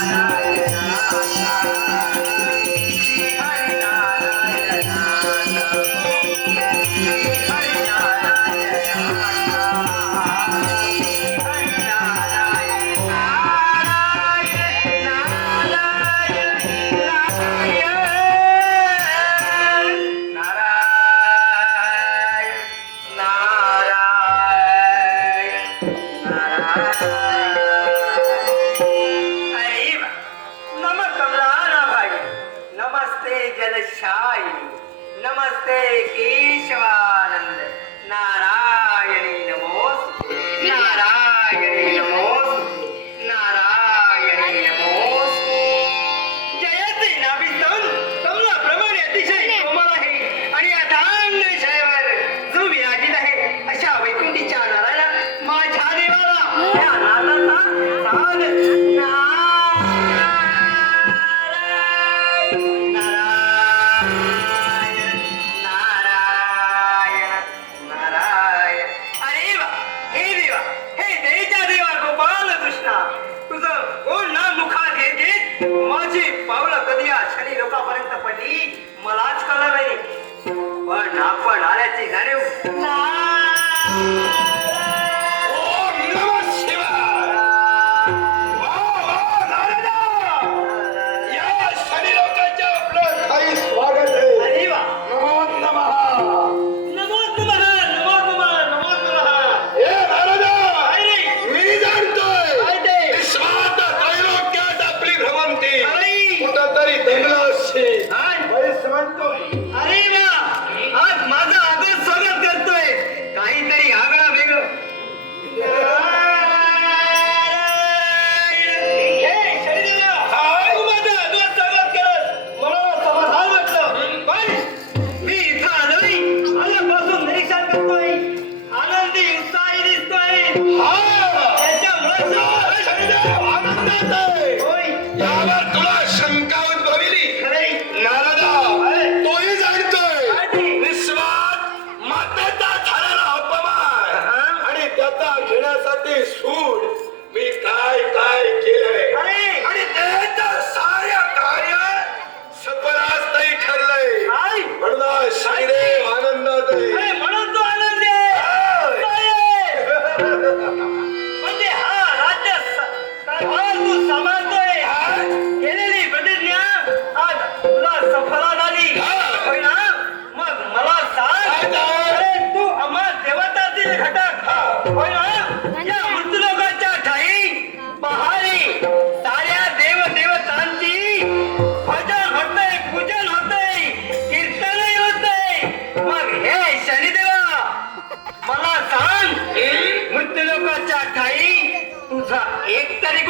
अरे que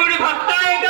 एक तरी कोणी भक्त आहे का रे हे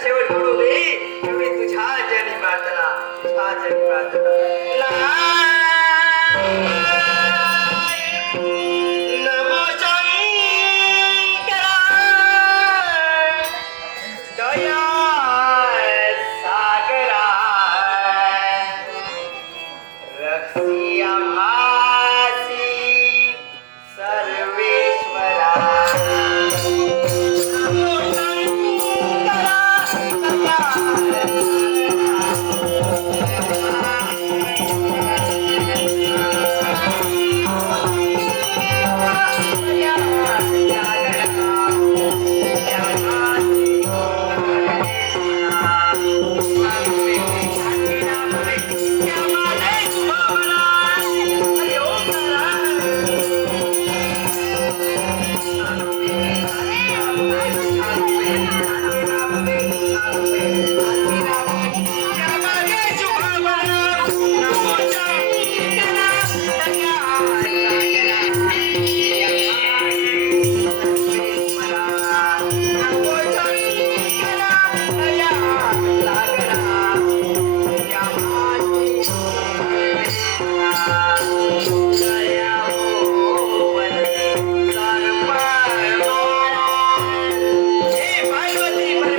এসে ওই